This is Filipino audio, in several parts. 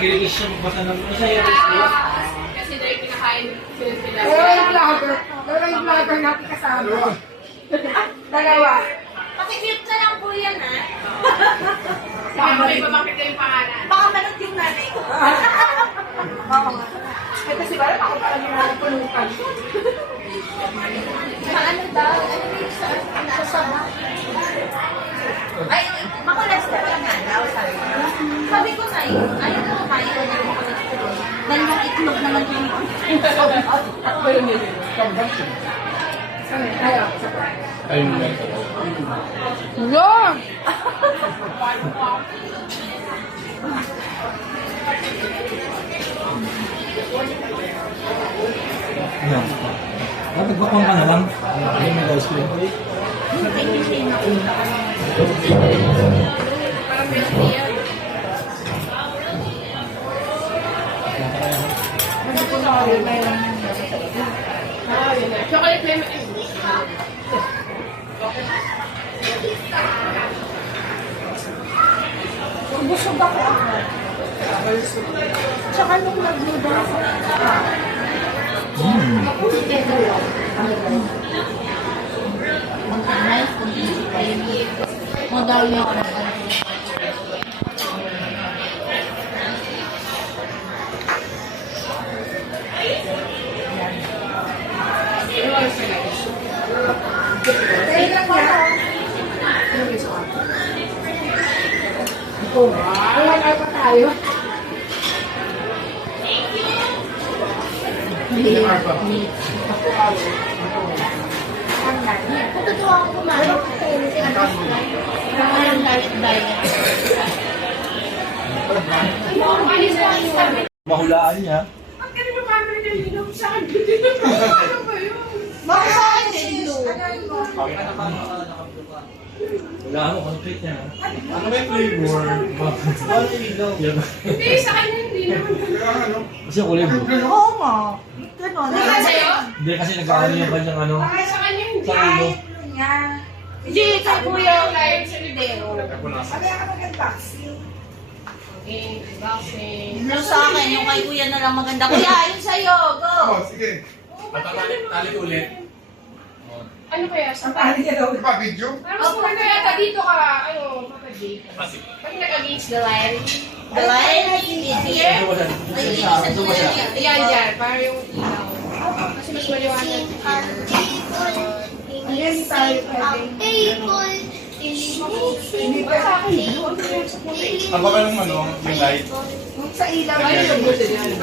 Nag-release yung bata ng masaya. Kasi dahil pinakain sila. Dalawa yung vlogger natin kasama. Dalawa. Pakimute na lang po yan, ha? Sabi mo, bakit yung pangalan? Baka manood yung nanay ko. Oo nga. Kasi ba, ako pala yung nakapulutan. Paano daw? Ano yung sa sama? Ay, makulas na pala nga daw, sabi ko. Sabi ko na yun, ayaw ko kumain ko na makulas ko doon. Dahil yung itlog naman yung Ako yun yun. Ayaw. Ayun na. Yun! Yan. Nagpapang ka na lang. Ayun na guys. Chocolate flavor. Busog ako. Tsaka nung nag-noodles. nice kung hindi kayo. Madali ako na. Iwan ay pa tayo. Kung totoo ako kumain, parang diet. Mahulaan niya. Ang ganun yung camera niya, hindi na sa akin. Ano ba yun? Makain din doon. Wala ako, concrete niya. Ano may flavor? Hindi, sa kanya hindi naman. Kasi kulay blue. Oo nga. Ganon. Sa'yo? Hindi kasi nag-aano yung kanyang ano. Sa kanya hindi. Sa ulo. Hindi, kay Kuya Live sa video. Okay, boxing. Yung sa akin, yung kay Kuya na lang maganda. Kuya, yun sa'yo. Go! Sige. Talit ulit. Ano kaya? Sa Paano niya daw? Pa video? Parang kung ano yata dito ka, ano, Papa J. Pag nag-against the line. The line is here. Ayan, dyan. Para yung ilaw. Kasi mas maliwanag. Ayan tayo pwede. Hindi pa sa akin. Ang baka ng ano, yung light. Sa ilaw. Ay, yung buti yan.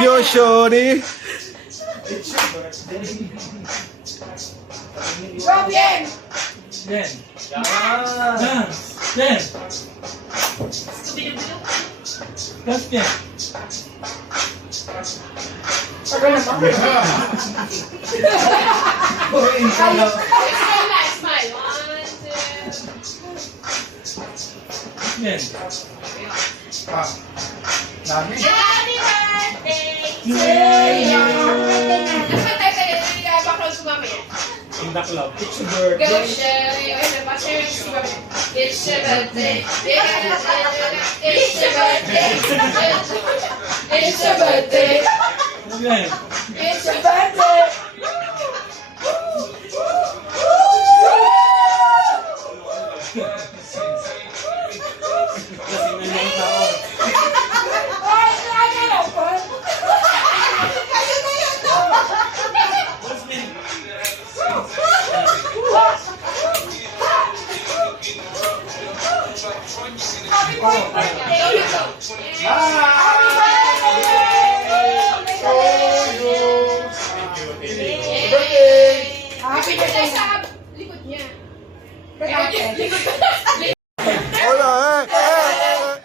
Yoshori! Robin! Jen. Jen. Jen. Tapos Jen. Tagal na ba? Smile. 1, 2. Jen. Ah. Dami. Happy birthday to Yay! you. Nasaan tayo? Background ko mamaya. In the club. It's a birthday. Go, Sherry. Ay, nabasa yung si Mami. It's your birthday. It's your birthday. It's your birthday. Ano yan? It's your birthday. Lasing na yung tao. Ay, ano pa? Kayo na yun, no? What's me? Happy birthday. There you go. Happy birthday sa likod niya. Hola, eh!